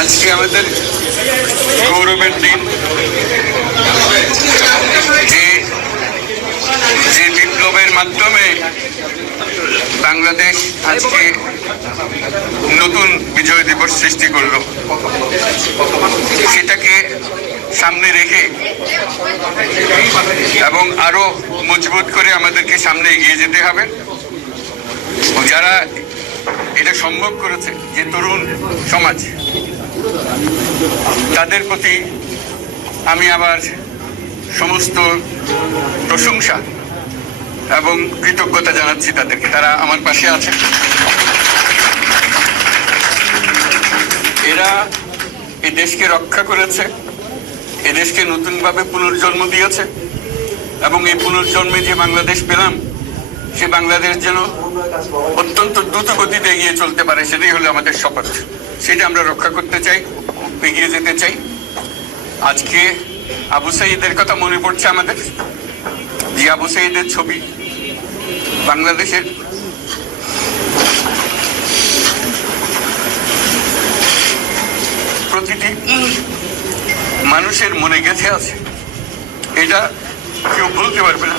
আজকে আমাদের গৌরবের দিন। যে যে বিপ্লবের মাধ্যমে বাংলাদেশ আজকে নতুন বিজয় দিবস সৃষ্টি করল, সেটাকে সামনে রেখে এবং আরও মজবুত করে আমাদেরকে সামনে এগিয়ে যেতে হবে। যারা এটা সম্ভব করেছে, যে তরুণ সমাজ তাদের প্রতি আমি আবার সমস্ত প্রশংসা এবং কৃতজ্ঞতা জানাচ্ছি তাদেরকে। তারা আমার পাশে আছে এরা এ দেশকে রক্ষা করেছে, এ দেশকে নতুনভাবে পুনর্জন্ম দিয়েছে এবং এই পুনর্জন্মে যে বাংলাদেশ পেলাম সে বাংলাদেশ যেন অত্যন্ত দ্রুত গতিতে এগিয়ে চলতে পারে, সেটাই হলো আমাদের শপথ। সেটা আমরা রক্ষা করতে চাই, এগিয়ে যেতে চাই। আজকে আবু সাইদের কথা মনে পড়ছে আমাদের, যে আবু সাইদের ছবি বাংলাদেশের। প্রতিটি মানুষের মনে গেঁথে আছে। এটা কেউ বলতে পারবে না।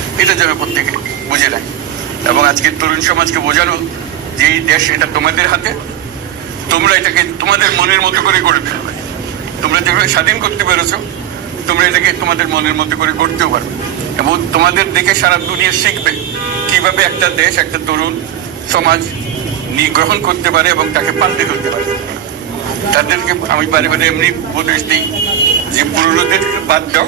এটা যেন প্রত্যেকে, বুঝে নেয়। এবং আজকের তরুণ সমাজকে বোঝানো যে এই দেশ এটা তোমাদের হাতে, তোমরা এটাকে তোমাদের মনের মতো করে গড়ে ফেলবে তোমরা যেভাবে স্বাধীন করতে পেরেছ, তোমরা এটাকে তোমাদের মনের মতো করে গড়তেও পারবে এবং তোমাদের দেখে সারা দুনিয়া শিখবে কীভাবে একটা দেশ, একটা তরুণ সমাজ গ্রহণ করতে পারে এবং তাকে পাল্টে ফেলতে পারে। তাদেরকে আমি বারে বারে এমনি উপদেশ দিই যে পুরনোদের বাদ দাও।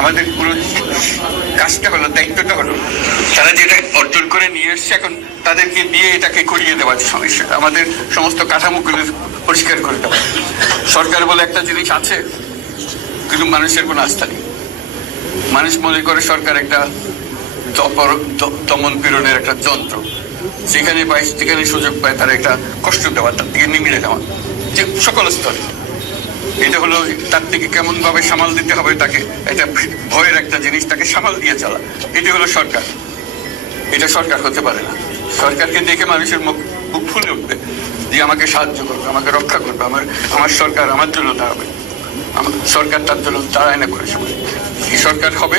আমাদের পুরো কাজটা হলো, দায়িত্বটা হলো, তারা যেটা অর্জন করে নিয়ে এসছে এখন তাদেরকে দিয়ে এটাকে করিয়ে দেওয়া সমস্যা, আমাদের সমস্ত কাঠামোগুলো পরিষ্কার করে দেওয়া। সরকার বলে একটা জিনিস আছে, কিন্তু মানুষের কোনো আস্থা নেই। মানুষ মনে করে সরকার একটা দমন পীড়নের একটা যন্ত্র, যেখানে পায় যেখানে সুযোগ পায় তার একটা কষ্ট দেওয়া, তার দিকে নিমিড়ে যাওয়া, যে সকল স্তরে। এটা হলো তার থেকে কেমন ভাবে সামাল দিতে হবে তাকে, এটা ভয়ের একটা জিনিস, তাকে সামাল দিয়ে চলা। এটা হলো সরকার। এটা সরকার হতে পারে না। সরকারকে দেখে মানুষের মুখ বুক ফুলে উঠবে যে আমাকে সাহায্য করবে, আমাকে রক্ষা করবে, আমার আমার সরকার আমার জন্য দাঁড়াবে। সরকার তার জন্য দাঁড়ায় না করে সময়। এই সরকার হবে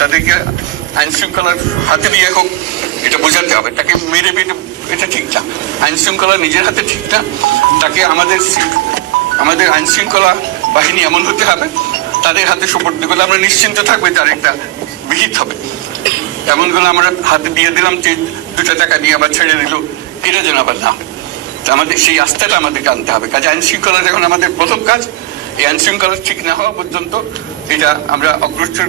তাদেরকে আইন শৃঙ্খলার হাতে দিয়ে হোক, এটা বোঝাতে হবে। তাকে মেরে পেটে এটা ঠিক না। আইন শৃঙ্খলা নিজের হাতে ঠিক না। তাকে আমাদের আমাদের আইন শৃঙ্খলা বাহিনী এমন হতে হবে, তাদের হাতে সুপর্দ করলে আমরা নিশ্চিন্ত থাকবে তার একটা বিহিত হবে। এমন করে আমরা হাতে দিয়ে দিলাম যে দুটো টাকা দিয়ে আবার ছেড়ে দিল। এটা যেন আবার না। আমাদের সেই আস্থাটা আমাদেরকে আনতে হবে। কাজে আইন শৃঙ্খলা এখন আমাদের প্রথম কাজ, এই আইন শৃঙ্খলা ঠিক না হওয়া পর্যন্ত এটা আমরা অগ্রসর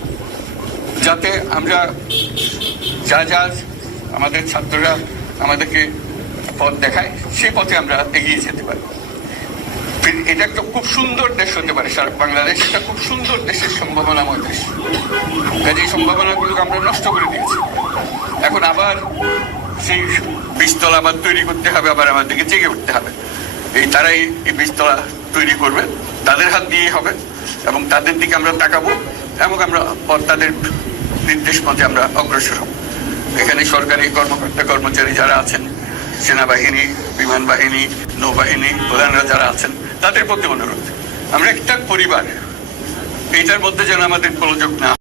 যাতে আমরা যা যা আমাদের ছাত্ররা আমাদেরকে পথ দেখায়, সেই পথে আমরা এগিয়ে যেতে পারি। এটা একটা খুব সুন্দর দেশ হতে পারে, সারা বাংলাদেশ একটা খুব সুন্দর দেশের সম্ভাবনাময় দেশ। কাজে এই সম্ভাবনাগুলোকে আমরা নষ্ট করে দিয়েছি। এখন আবার সেই বীজতলা আবার তৈরি করতে হবে, আবার আমাদেরকে জেগে উঠতে হবে। এই তারাই এই বীজতলা তৈরি করবে, তাদের হাত দিয়েই হবে এবং তাদের দিকে আমরা তাকাবো এবং আমরা তাদের নির্দেশ মতে আমরা অগ্রসর এখানে সরকারি কর্মকর্তা কর্মচারী যারা আছেন, সেনাবাহিনী, বিমান বাহিনী, নৌবাহিনী, প্রধানরা যারা আছেন, তাদের প্রতি অনুরোধ। আমরা একটা পরিবার এইটার মধ্যে যেন আমাদের প্রযোগ না